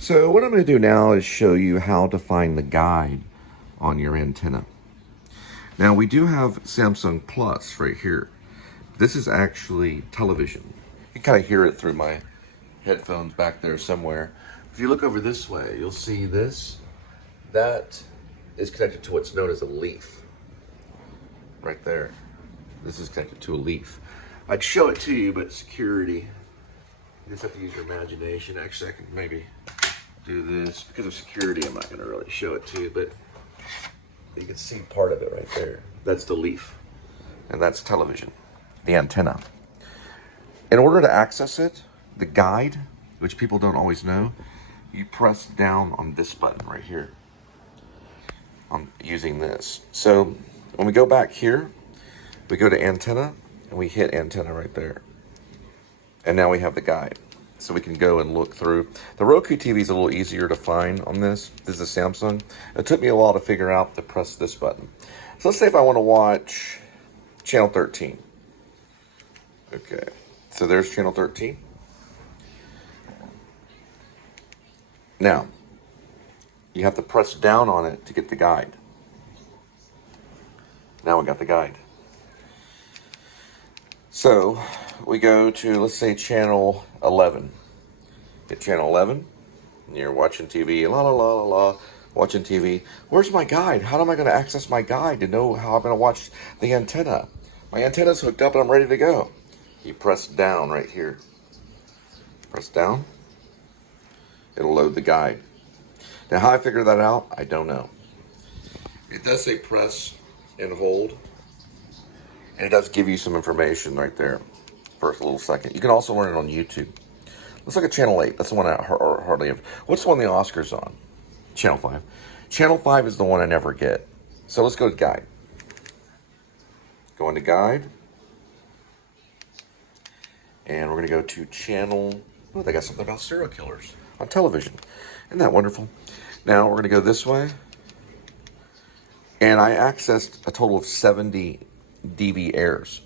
So what I'm going to do now is show you how to find the guide on your antenna. Now we do have Samsung Plus right here. This is actually television. You can kind of hear it through my headphones back there somewhere. If you look over this way, you'll see this. That is connected to what's known as a leaf. Right there. This is connected to a leaf. I'd show it to you, but security, you just have to use your imagination. Actually, I can maybe do this. Because of security, I'm not going to really show it to you, but you can see part of it right there. That's the leaf. And that's television, the antenna. In order to access it, the guide, which people don't always know, you press down on this button right here. I'm using this. So when we go back here, we go to antenna, and we hit antenna right there. And now we have the guide. So we can go and look through. The Roku TV is a little easier to find on this. This is a Samsung. It took me a while to figure out to press this button. So let's say if I want to watch channel 13. Okay, so there's channel 13. Now, you have to press down on it to get the guide. Now we got the guide. So we go to, let's say, channel 11. Hit channel 11, and you're watching TV, la la la la la, watching TV. Where's my guide? How am I going to access my guide to know how I'm going to watch the antenna? My antenna's hooked up and I'm ready to go. You press down right here. Press down. It'll load the guide. Now how I figured that out, I don't know. It does say press and hold. And it does give you some information right there for a little second. You can also learn it on YouTube. Let's look at channel 8. That's the one I hardly have. What's the one the Oscars on? Channel 5. Channel 5 is the one I never get. So let's go to guide. Go into guide. And we're going to go to channel... Oh, they got something about serial killers on television. Isn't that wonderful? Now we're going to go this way. And I accessed a total of 70 DV airs.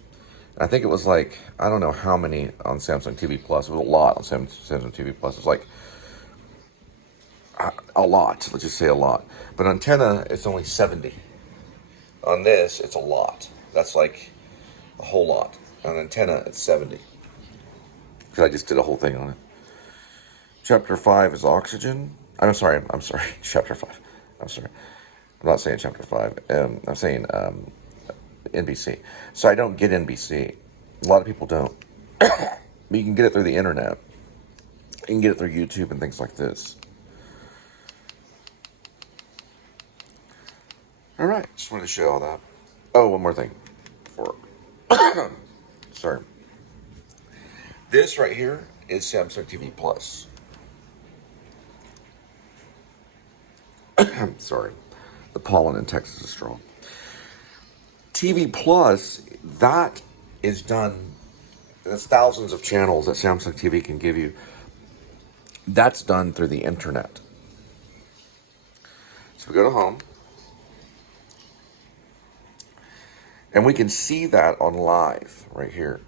I think it was like, I don't know how many on Samsung TV Plus. It was a lot on Samsung TV Plus. It was like a lot. Let's just say a lot. But antenna, it's only 70. On this, it's a lot. That's like a whole lot. On antenna, it's 70. Because I just did a whole thing on it. Chapter 5 is oxygen. I'm sorry. Chapter 5. I'm sorry. I'm not saying chapter 5. I'm saying NBC. So I don't get NBC. A lot of people don't. But you can get it through the internet. You can get it through YouTube and things like this. All right. Just wanted to show all that. Oh, one more thing. Sorry. This right here is Samsung TV Plus. Sorry. The pollen in Texas is strong. TV Plus, that is done, there's thousands of channels that Samsung TV can give you. That's done through the internet. So we go to home. And we can see that on live right here.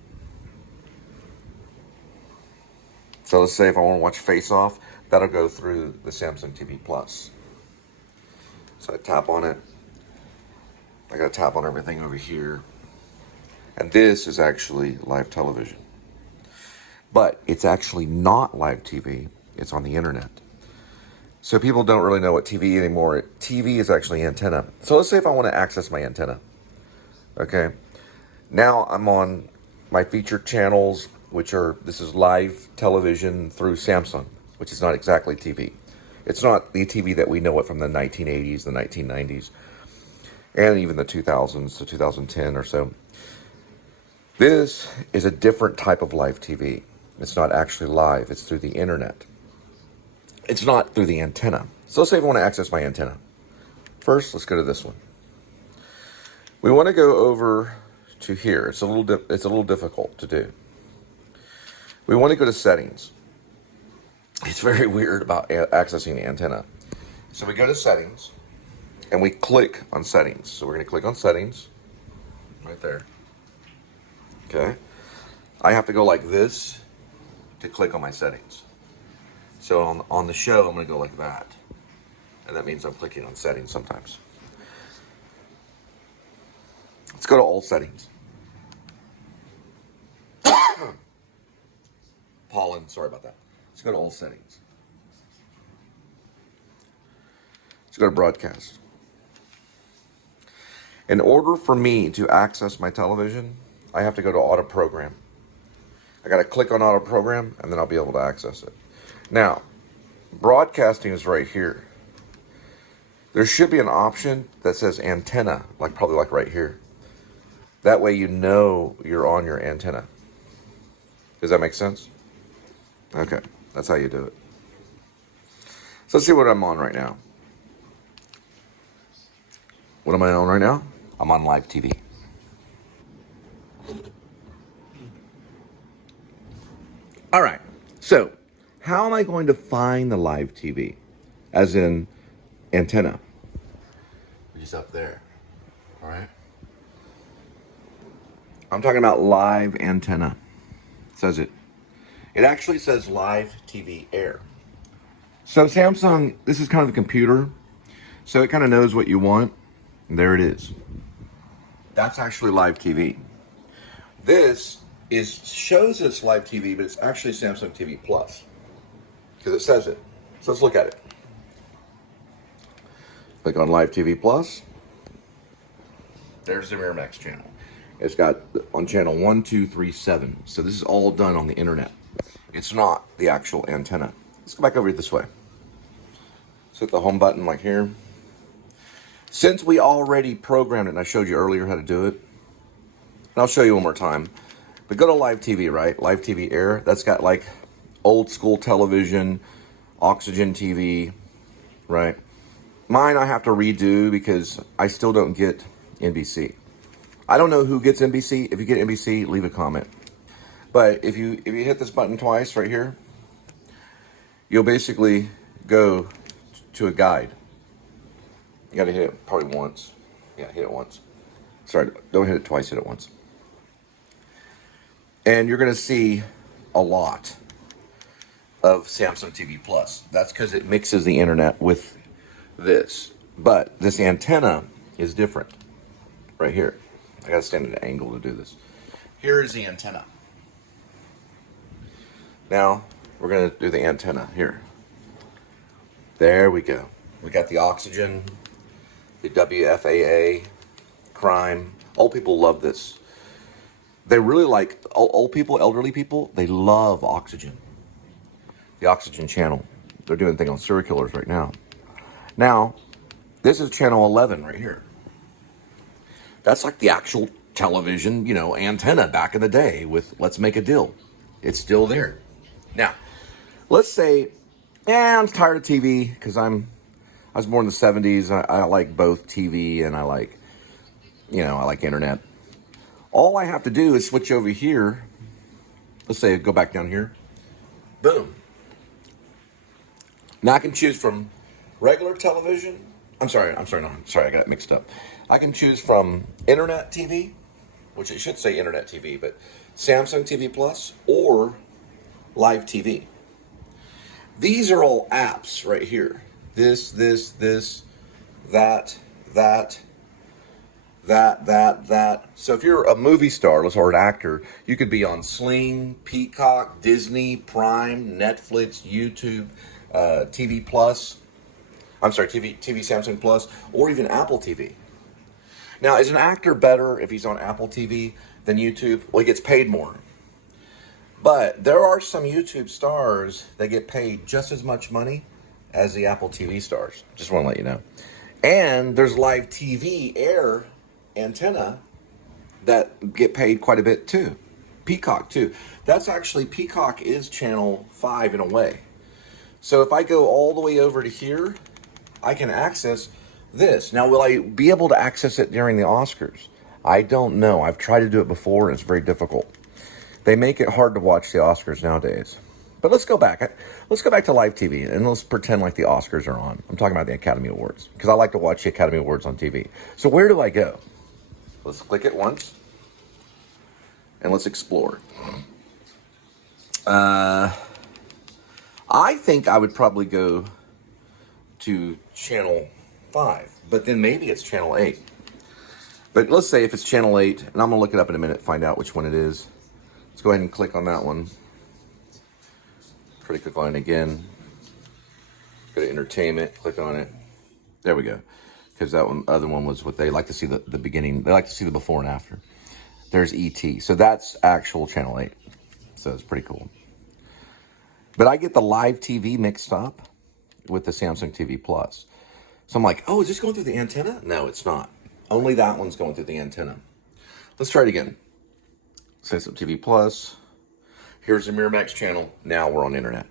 So let's say if I want to watch Face Off, that'll go through the Samsung TV Plus. So I tap on it. I gotta tap on everything over here. And this is actually live television. But it's actually not live TV. It's on the internet. So people don't really know what TV anymore. TV is actually antenna. So let's say if I want to access my antenna. Okay. Now I'm on my featured channels, which are, this is live television through Samsung, which is not exactly TV. It's not the TV that we know it from the 1980s, the 1990s. And even the 2000s to 2010 or so. This is a different type of live TV. It's not actually live. It's through the internet. It's not through the antenna. So let's say I want to access my antenna. First, let's go to this one. We want to go over to here. It's a little difficult to do. We want to go to settings. It's very weird about accessing the antenna. So we go to settings. And we click on settings. So we're going to click on settings. Right there. Okay. I have to go like this to click on my settings. So on the show, I'm going to go like that. And that means I'm clicking on settings sometimes. Let's go to all settings. Pollen, sorry about that. Let's go to all settings. Let's go to broadcast. In order for me to access my television, I have to go to auto program. I got to click on auto program and then I'll be able to access it. Now, broadcasting is right here. There should be an option that says antenna, probably like right here. That way you know you're on your antenna. Does that make sense? Okay, that's how you do it. So let's see what I'm on right now. What am I on right now? I'm on live TV. All right, so how am I going to find the live TV? As in antenna. Which is up there, all right? I'm talking about live antenna. It says it. It actually says live TV air. So Samsung, this is kind of a computer, so it kind of knows what you want. And there it is. That's actually live TV. This shows it's live TV, but it's actually Samsung TV Plus because it says it. So let's look at it. Click on Live TV Plus. There's the Miramax channel. It's got on channel 1, 2, 3, 7. So this is all done on the internet. It's not the actual antenna. Let's go back over this way. Let's hit the home button like here. Since we already programmed it, and I showed you earlier how to do it, and I'll show you one more time. But go to Live TV, right? Live TV Air. That's got like old school television, Oxygen TV, right? Mine I have to redo because I still don't get NBC. I don't know who gets NBC. If you get NBC, leave a comment. But if you hit this button twice right here, you'll basically go to a guide. You gotta hit it probably once. Yeah, hit it once. Sorry, don't hit it twice, hit it once. And you're gonna see a lot of Samsung TV Plus. That's because it mixes the internet with this. But this antenna is different. Right here. I gotta stand at an angle to do this. Here is the antenna. Now, we're gonna do the antenna here. There we go. We got the Oxygen, the WFAA, crime. Old people love this. They really like, old people, elderly people, they love Oxygen. The Oxygen channel. They're doing a thing on serial killers right now. Now, this is channel 11 right here. That's like the actual television, antenna back in the day with Let's Make a Deal. It's still there. Now, let's say, I'm tired of TV because I was born in the 70s. I like both TV and I like internet. All I have to do is switch over here. Let's say go back down here. Boom. Now I can choose from regular television. I got it mixed up. I can choose from internet TV, which it should say internet TV, but Samsung TV Plus or live TV. These are all apps right here. This, that. So if you're a movie star, or an actor, you could be on Sling, Peacock, Disney, Prime, Netflix, YouTube, TV Plus. TV Samsung Plus, or even Apple TV. Now, is an actor better if he's on Apple TV than YouTube? Well, he gets paid more. But there are some YouTube stars that get paid just as much money as the Apple TV stars. Just want to let you know. And there's live TV air antenna that get paid quite a bit too. Peacock too. That's actually, Peacock is channel 5 in a way. So if I go all the way over to here, I can access this. Now, will I be able to access it during the Oscars? I don't know. I've tried to do it before and it's very difficult. They make it hard to watch the Oscars nowadays. But let's go back. Let's go back to live TV and let's pretend like the Oscars are on. I'm talking about the Academy Awards because I like to watch the Academy Awards on TV. So where do I go? Let's click it once and let's explore. I I think I would probably go to channel 5, but then maybe it's channel 8. But let's say if it's channel 8, and I'm going to look it up in a minute, find out which one it is. Let's go ahead and click on that one. Try to click on it again. Go to entertainment, click on it. There we go. Because that one, other one was what they like to see the beginning. They like to see the before and after. There's ET. So that's actual channel 8. So it's pretty cool. But I get the live TV mixed up with the Samsung TV Plus. So I'm like, oh, is this going through the antenna? No, it's not. Only that one's going through the antenna. Let's try it again. Samsung TV Plus. Here's the Miramax channel. Now we're on internet.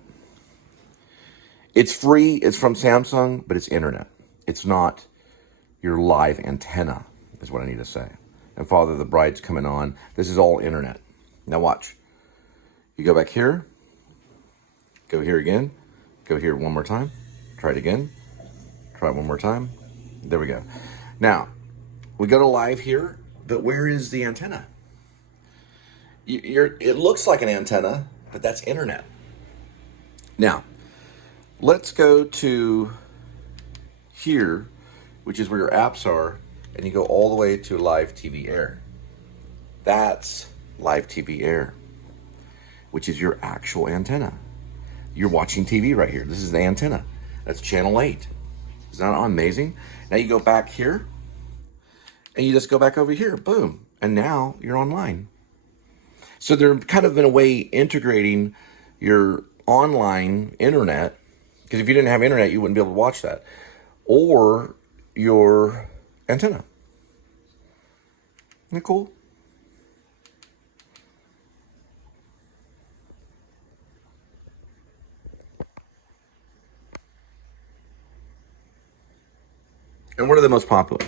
It's free. It's from Samsung, but it's internet. It's not your live antenna, is what I need to say. And Father the Bride's coming on. This is all internet. Now watch. You go back here. Go here again. Go here one more time. Try it again. Try it one more time. There we go. Now, we go to live here, but where is the antenna? It looks like an antenna, but that's internet. Now, let's go to here, which is where your apps are, and you go all the way to Live TV Air. That's Live TV Air, which is your actual antenna. You're watching TV right here. This is the antenna. That's channel 8. Isn't that amazing? Now you go back here, and you just go back over here. Boom. And now you're online. So they're kind of, in a way, integrating your online internet, because if you didn't have internet, you wouldn't be able to watch that, or your antenna. Isn't that cool? And what are the most popular?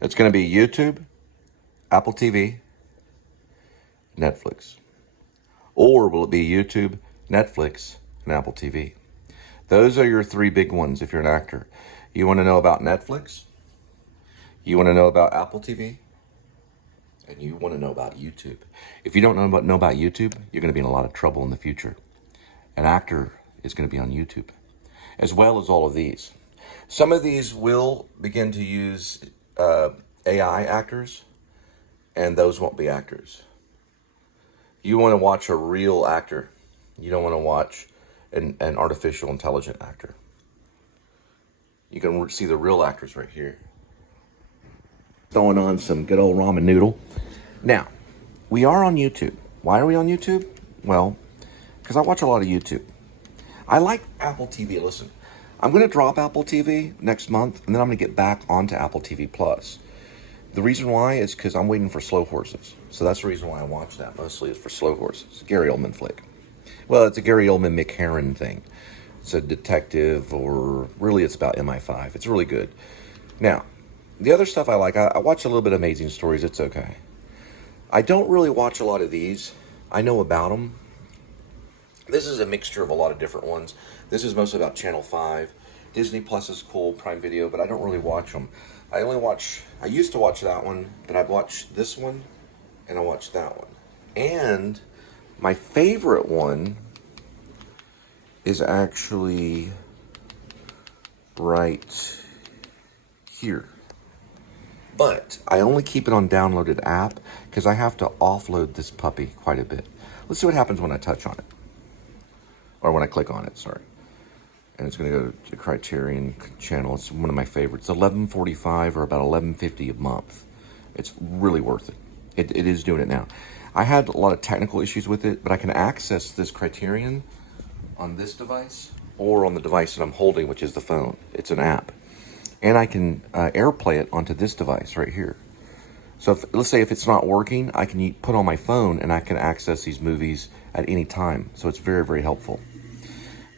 It's going to be YouTube, Apple TV, Netflix. Or will it be YouTube, Netflix, and Apple TV? Those are your 3 big ones if you're an actor. You want to know about Netflix, you want to know about Apple TV, and you want to know about YouTube. If you don't know about YouTube, you're going to be in a lot of trouble in the future. An actor is going to be on YouTube, as well as all of these. Some of these will begin to use AI actors, and those won't be actors. You want to watch a real actor. You don't want to watch an artificial intelligent actor. You can see the real actors right here. Throwing on some good old ramen noodle. Now, we are on YouTube. Why are we on YouTube? Well, because I watch a lot of YouTube. I like Apple TV. Listen, I'm going to drop Apple TV next month, and then I'm going to get back onto Apple TV Plus. The reason why is because I'm waiting for Slow Horses. So that's the reason why I watch that. Mostly is for Slow Horses. Gary Oldman flick. Well, it's a Gary Oldman Mick Herron thing. It's a detective, or really it's about MI5. It's really good. Now, the other stuff I like, I watch a little bit of Amazing Stories. It's okay. I don't really watch a lot of these. I know about them. This is a mixture of a lot of different ones. This is mostly about Channel 5. Disney Plus is cool, Prime Video, but I don't really watch them. I used to watch that one, but I've watched this one, and I watched that one. And my favorite one is actually right here. But I only keep it on downloaded app because I have to offload this puppy quite a bit. Let's see what happens when I touch on it. Or when I click on it, sorry. And it's going to go to Criterion channel. It's one of my favorites. It's $11.45 or about $11.50 a month. It's really worth it. It is doing it now. I had a lot of technical issues with it, but I can access this Criterion on this device or on the device that I'm holding, which is the phone. It's an app. And I can AirPlay it onto this device right here. So let's say if it's not working, I can put on my phone and I can access these movies at any time. So it's very, very helpful.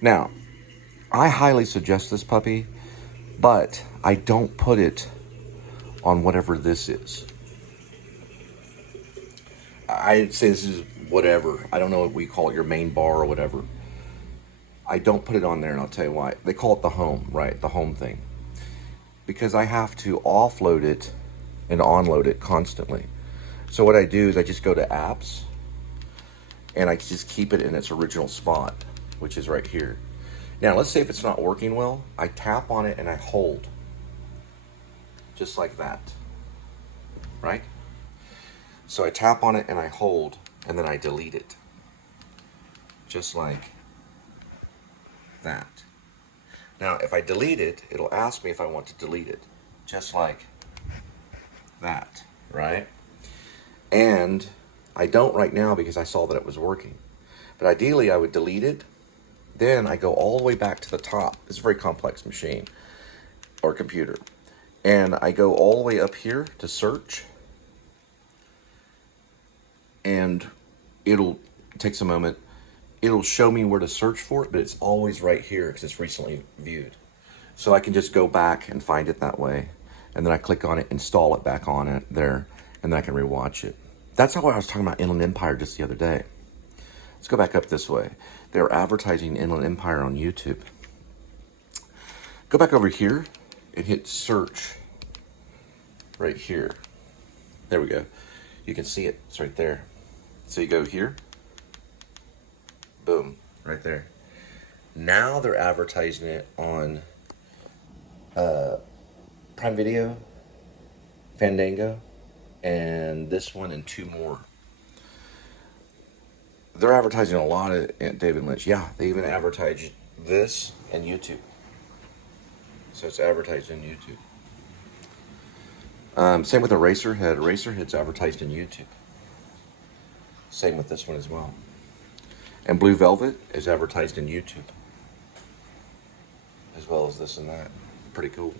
Now, I highly suggest this puppy, but I don't put it on whatever this is. I'd say this is whatever. I don't know what we call it, your main bar or whatever. I don't put it on there, and I'll tell you why. They call it the home, right? The home thing. Because I have to offload it and onload it constantly. So what I do is I just go to apps, and I just keep it in its original spot, which is right here. Now, let's say if it's not working well, I tap on it and I hold. Just like that, right? So I tap on it and I hold, and then I delete it. Just like that. Now, if I delete it, it'll ask me if I want to delete it. Just like that, right? And I don't right now because I saw that it was working. But ideally, I would delete it. Then I go all the way back to the top. It's a very complex machine or computer. And I go all the way up here to search. And it takes a moment. It'll show me where to search for it, but it's always right here because it's recently viewed. So I can just go back and find it that way. And then I click on it, install it back on it there, and then I can rewatch it. That's how I was talking about Inland Empire just the other day. Let's go back up this way. They're advertising Inland Empire on YouTube. Go back over here and hit search right here. There we go. You can see it. It's right there. So you go here. Boom. Right there. Now they're advertising it on Prime Video, Fandango, and this one and 2 more. They're advertising a lot of David Lynch. Yeah, they even advertise this and YouTube. So it's advertised in YouTube. Same with Eraserhead. Eraserhead's advertised in YouTube. Same with this one as well. And Blue Velvet is advertised in YouTube, as well as this and that. Pretty cool.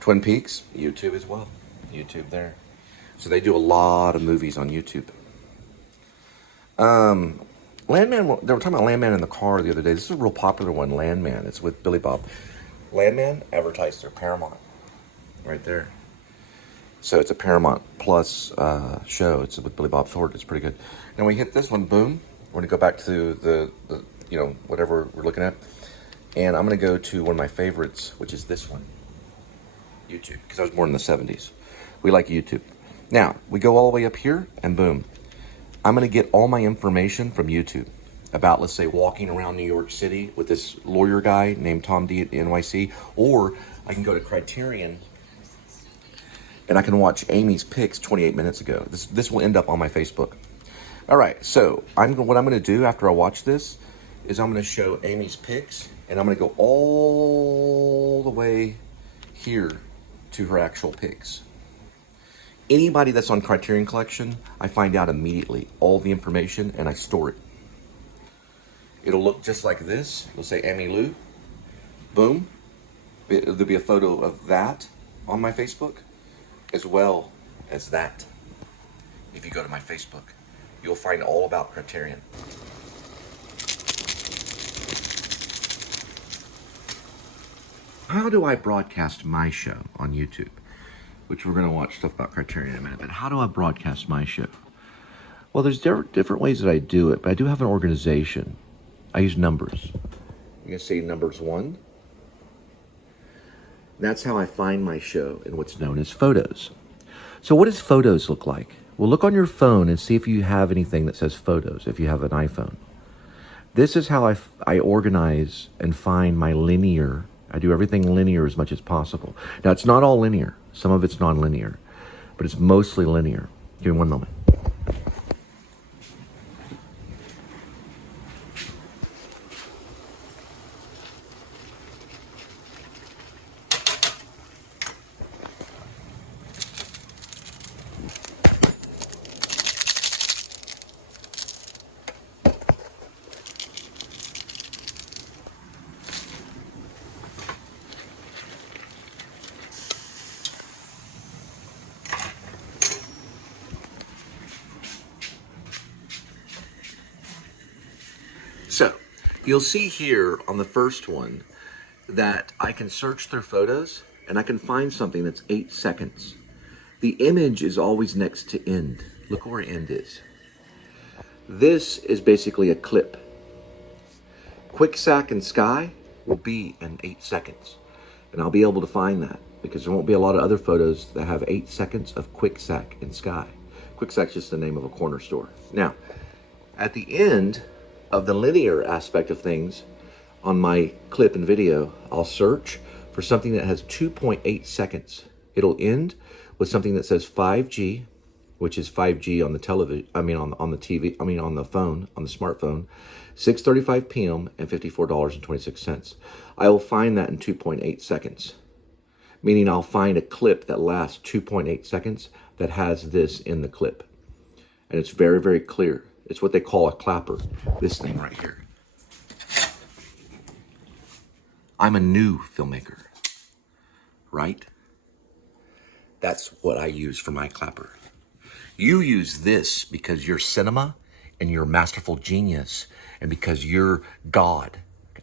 Twin Peaks, YouTube as well. YouTube there. So they do a lot of movies on YouTube. Landman, they were talking about Landman in the car the other day. This is a real popular one, Landman. It's with Billy Bob. Landman advertised through Paramount. Right there. So it's a Paramount Plus show. It's with Billy Bob Thornton. It's pretty good. Now we hit this one, boom. We're going to go back to the whatever we're looking at. And I'm going to go to one of my favorites, which is this one. YouTube, because I was born in the 70s. We like YouTube. Now, we go all the way up here, and boom. I'm going to get all my information from YouTube about, let's say, walking around New York City with this lawyer guy named Tom D at NYC. Or I can go to Criterion, and I can watch Aimee's pics 28 minutes ago. This will end up on my Facebook. All right, so what I'm going to do after I watch this is I'm going to show Aimee's pics, and I'm going to go all the way here to her actual pics. Anybody that's on Criterion Collection, I find out immediately all the information, and I store it. It'll look just like this. It'll say Aimee Lou. Boom. There'll be a photo of that on my Facebook, as well as that. If you go to my Facebook, you'll find all about Criterion. How do I broadcast my show on YouTube? Which we're going to watch stuff about Criterion in a minute. But how do I broadcast my show? Well, there's different ways that I do it, but I do have an organization. I use numbers. You can see numbers 1. That's how I find my show in what's known as photos. So what does photos look like? Well, look on your phone and see if you have anything that says photos, if you have an iPhone. This is how I organize and find my linear. I do everything linear as much as possible. Now, it's not all linear. Some of it's non-linear, but it's mostly linear. Give me one moment. So, you'll see here on the first one that I can search their photos and I can find something that's 8 seconds. The image is always next to end. Look where end is. This is basically a clip. Quicksack and Sky will be in 8 seconds. And I'll be able to find that because there won't be a lot of other photos that have 8 seconds of Quicksack and Sky. Quicksack's just the name of a corner store. Now, at the end of the linear aspect of things, on my clip and video, I'll search for something that has 2.8 seconds. It'll end with something that says 5G, which is 5G on the television, on the TV, on the phone, on the smartphone, 6:35 p.m. and $54.26. I will find that in 2.8 seconds, meaning I'll find a clip that lasts 2.8 seconds that has this in the clip. And it's very, very clear. It's what they call a clapper, this thing right here. I'm a new filmmaker, right? That's what I use for my clapper. You use this because you're cinema and you're masterful genius and because you're God.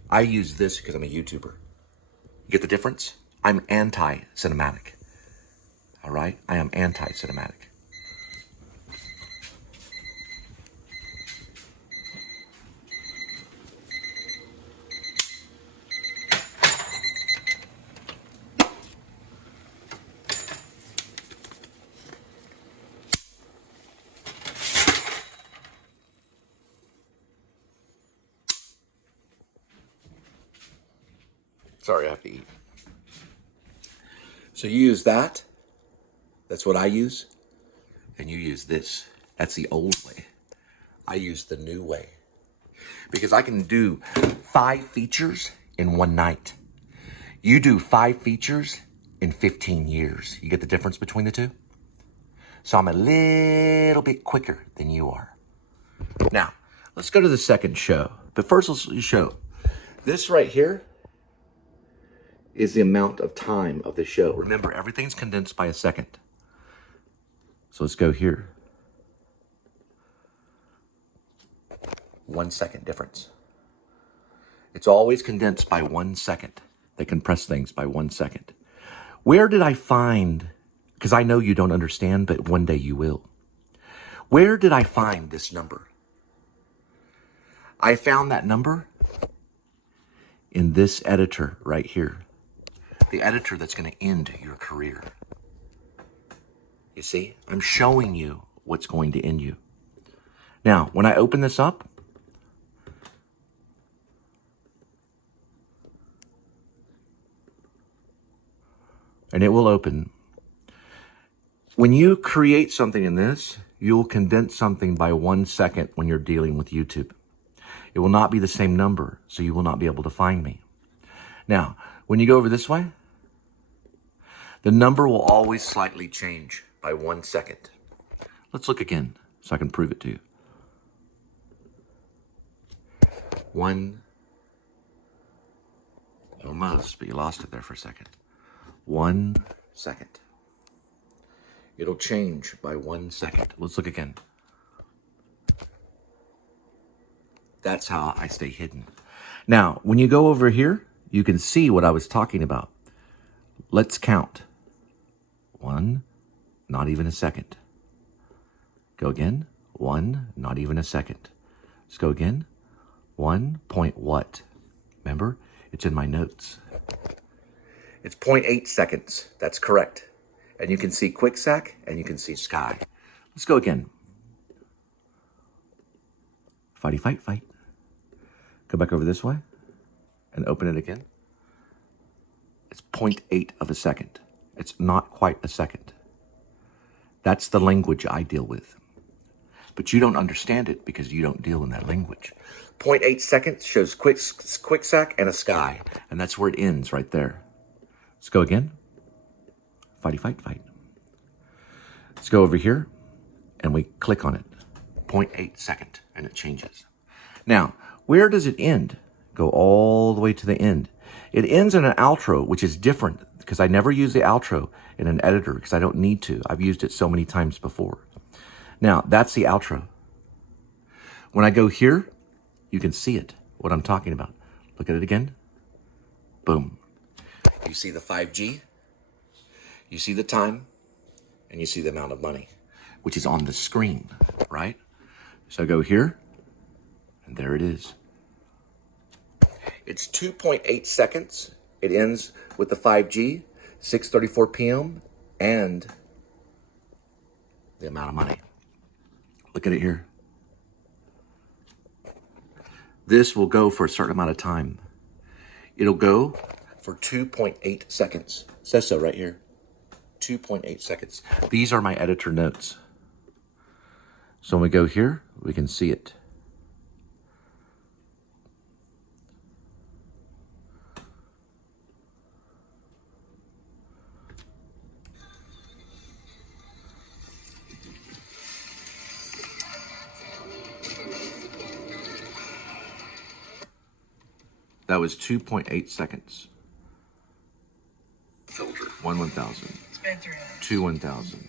I use this because I'm a YouTuber. You get the difference? I'm anti-cinematic. All right? I am anti-cinematic. Sorry, I have to eat. So you use that. That's what I use. And you use this. That's the old way. I use the new way. Because I can do 5 features in one night. You do 5 features in 15 years. You get the difference between the two? So I'm a little bit quicker than you are. Now, let's go to the second show. But first, let's show. This right here is the amount of time of the show. Remember, everything's condensed by a second. So let's go here. 1 second difference. It's always condensed by 1 second. They compress things by 1 second. Where did I find, because I know you don't understand, but one day you will. Where did I find this number? I found that number in this editor right here. The editor that's going to end your career. You see, I'm showing you what's going to end you. Now, when I open this up, and it will open. When you create something in this, you'll condense something by 1 second when you're dealing with YouTube. It will not be the same number, so you will not be able to find me. Now, when you go over this way, the number will always slightly change by 1 second. Let's look again so I can prove it to you. 1, almost, but you lost it there for a second. 1 second. It'll change by 1 second. Let's look again. That's how I stay hidden. Now, when you go over here, you can see what I was talking about. Let's count. 1, not even a second. Go again. 1, not even a second. Let's go again. 1 point what? Remember, it's in my notes. It's 0.8 seconds. That's correct. And you can see Quicksack and you can see Sky. Let's go again. Fighty fight, fight. Go back over this way and open it again. It's 0.8 of a second. It's not quite a second. That's the language I deal with. But you don't understand it because you don't deal in that language. 0.8 seconds shows Quicksack and a Sky. And that's where it ends right there. Let's go again. Fighty fight, fight. Let's go over here and we click on it. 0.8 second and it changes. Now, where does it end? Go all the way to the end. It ends in an outro, which is different because I never use the outro in an editor because I don't need to. I've used it so many times before. Now, that's the outro. When I go here, you can see it, what I'm talking about. Look at it again. Boom. You see the 5G, you see the time, and you see the amount of money, which is on the screen, right? So I go here, and there it is. It's 2.8 seconds. It ends with the 5G, 6:34 p.m., and the amount of money. Look at it here. This will go for a certain amount of time. it'll go for 2.8 seconds. It says so right here. 2.8 seconds. These are my editor notes. So when we go here, we can see it. That was 2.8 seconds. Filter. 1/1000. It's been 3 minutes. 2/1000.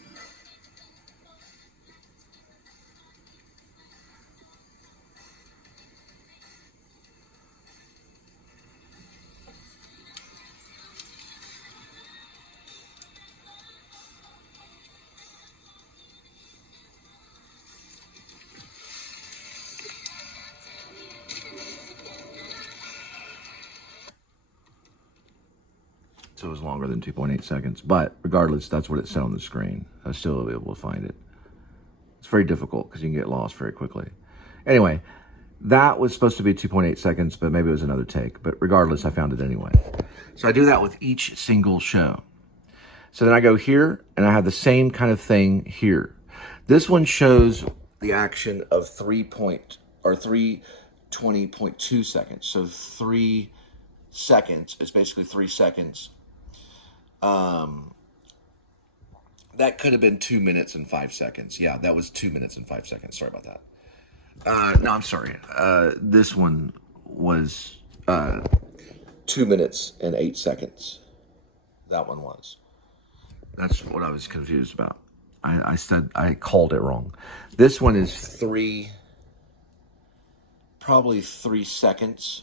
So it was longer than 2.8 seconds, but regardless, that's what it said on the screen. I was still able to find it. It's very difficult because you can get lost very quickly. Anyway, that was supposed to be 2.8 seconds, but maybe it was another take. But regardless, I found it anyway. So I do that with each single show. So then I go here, and I have the same kind of thing here. This one shows the action of 320.2 seconds. So 3 seconds. It's basically 3 seconds. That could have been 2 minutes and 5 seconds. Yeah, that was 2 minutes and 5 seconds. Sorry about that. No, I'm sorry. This one was 2 minutes and 8 seconds. That one was. That's what I was confused about. I said I called it wrong. This one is probably 3 seconds.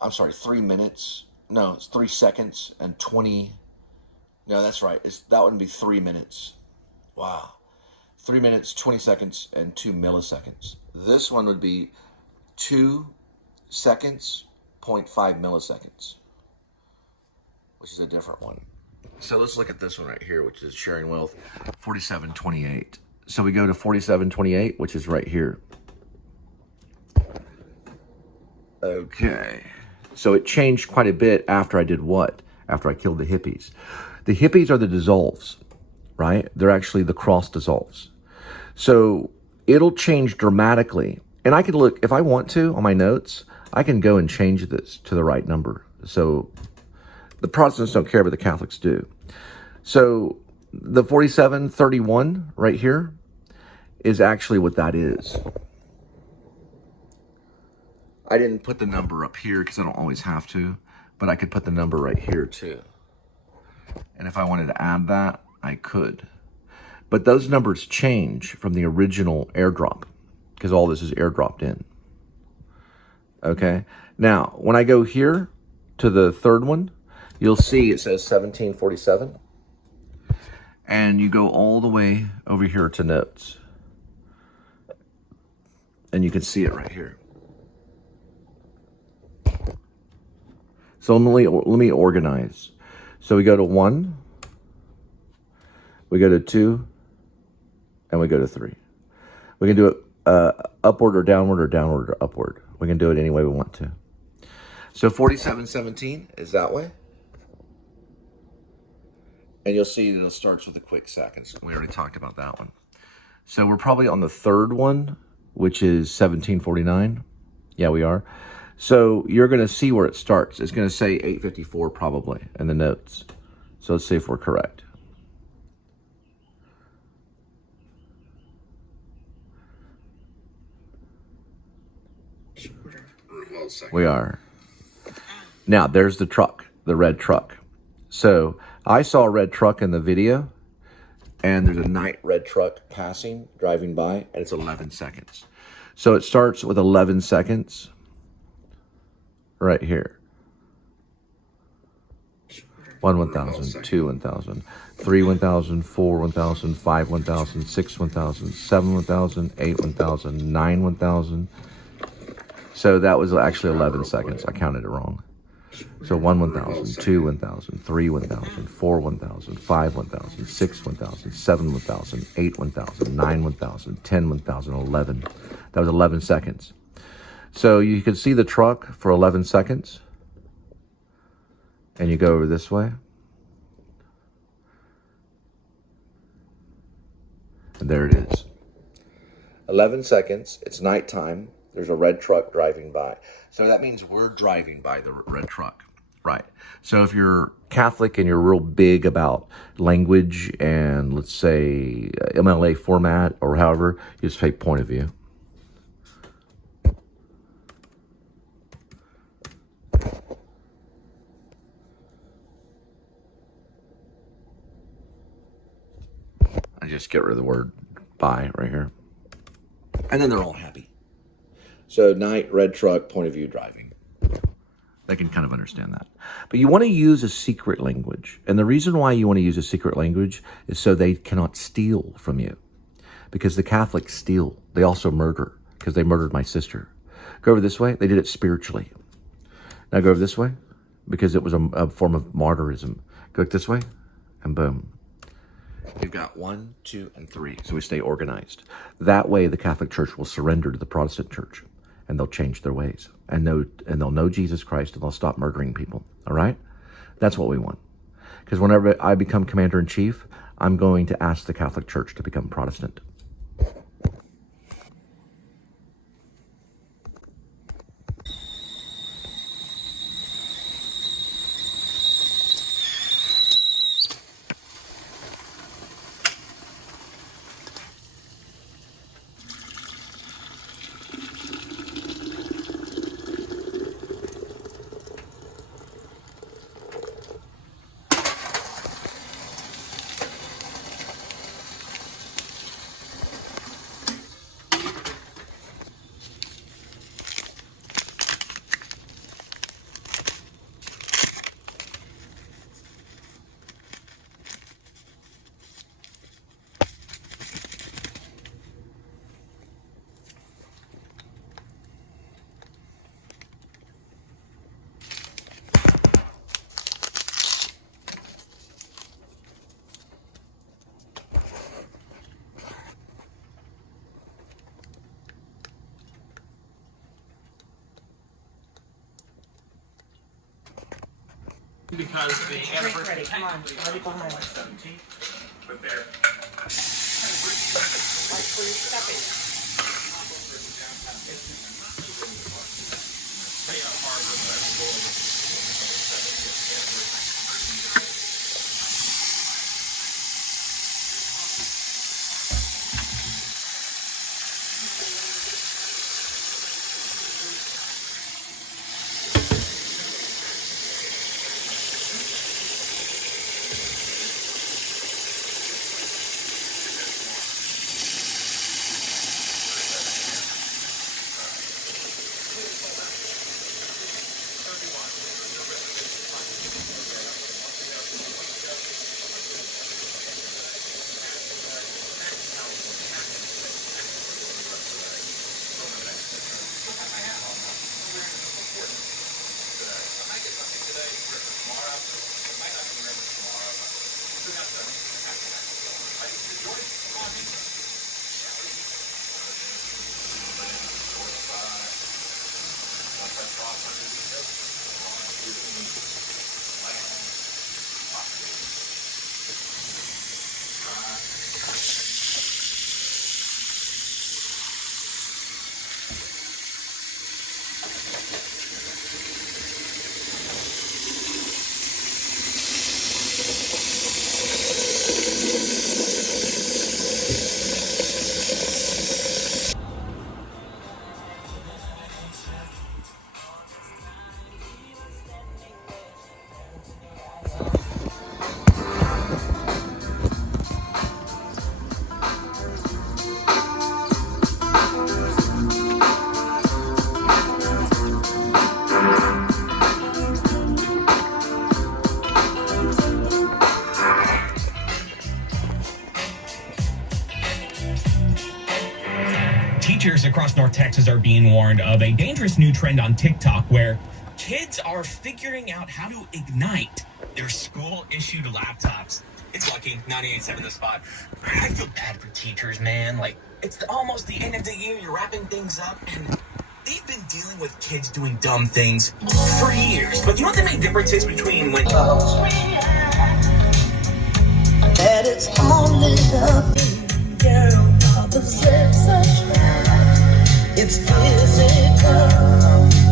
I'm sorry, 3 minutes. No, it's 3 seconds and 20. No, that's right. That wouldn't be 3 minutes. Wow. 3 minutes, 20 seconds, and 2 milliseconds. This one would be 2 seconds, 0.5 milliseconds, which is a different one. So let's look at this one right here, which is sharing wealth, 4728. So we go to 4728, which is right here. Okay. So it changed quite a bit after I did what? After I killed the hippies. The hippies are the dissolves, right? They're actually the cross dissolves. So it'll change dramatically. And I can look, if I want to, on my notes, I can go and change this to the right number. So the Protestants don't care, but the Catholics do. So the 4731 right here is actually what that is. I didn't put the number up here because I don't always have to, but I could put the number right here too. And if I wanted to add that, I could. But those numbers change from the original airdrop because all this is airdropped in. Okay. Now, when I go here to the third one, you'll see it says 1747. And you go all the way over here to notes. And you can see it right here. So let me organize. So we go to 1, we go to 2, and we go to 3. We can do it upward or downward or upward. We can do it any way we want to. So 4717 is that way. And you'll see that it starts with a quick second. We already talked about that one. So we're probably on the third one, which is 1749. Yeah, we are. So you're going to see where it starts. It's going to say 854 probably in the notes. So let's see if we're correct. We are. Now, there's the truck, the red truck. So I saw a red truck in the video, and there's a night red truck passing, driving by, and it's 11 seconds. So it starts with 11 seconds. Right here. 1 1000, 2 1000, 3 1000, 4 1000, 5 1000, 6 1000, 7 1000, 8 1000, 9 1000. So that was actually 11 seconds. I counted it wrong. So 1 1000, 2 1000, 3 1000, 4 1000, 5 1000, 6 1000, 7 1000, 8 1000, 9 1000, 10 1000, 11. That was 11 seconds. So you can see the truck for 11 seconds. And you go over this way. And there it is. 11 seconds. It's nighttime. There's a red truck driving by. So that means we're driving by the red truck. Right. So if you're Catholic and you're real big about language and, let's say, MLA format or however, you just take point of view. I just get rid of the word by right here. And then they're all happy. So night, red truck, point of view driving. They can kind of understand that. But you want to use a secret language. And the reason why you want to use a secret language is so they cannot steal from you. Because the Catholics steal. They also murder. Because they murdered my sister. Go over this way. They did it spiritually. Now go over this way. Because it was a form of martyrism. Go this way. And boom. You've got 1, 2, and 3. So we stay organized. That way the Catholic Church will surrender to the Protestant Church. And they'll change their ways. And they'll know Jesus Christ, and they'll stop murdering people. All right? That's what we want. Because whenever I become commander-in-chief, I'm going to ask the Catholic Church to become Protestant. Because the anniversary. Come on, ready behind. But they're Like where you're stepping. Teachers across North Texas are being warned of a dangerous new trend on TikTok where kids are figuring out how to ignite their school-issued laptops. It's lucky, 98.7 The Spot. I feel bad for teachers, man. Like, it's almost the end of the year, you're wrapping things up, and they've been been dealing with kids doing dumb things for years. But you know what the main difference is between when... That it's only the finger of the opposite sex. It's physical.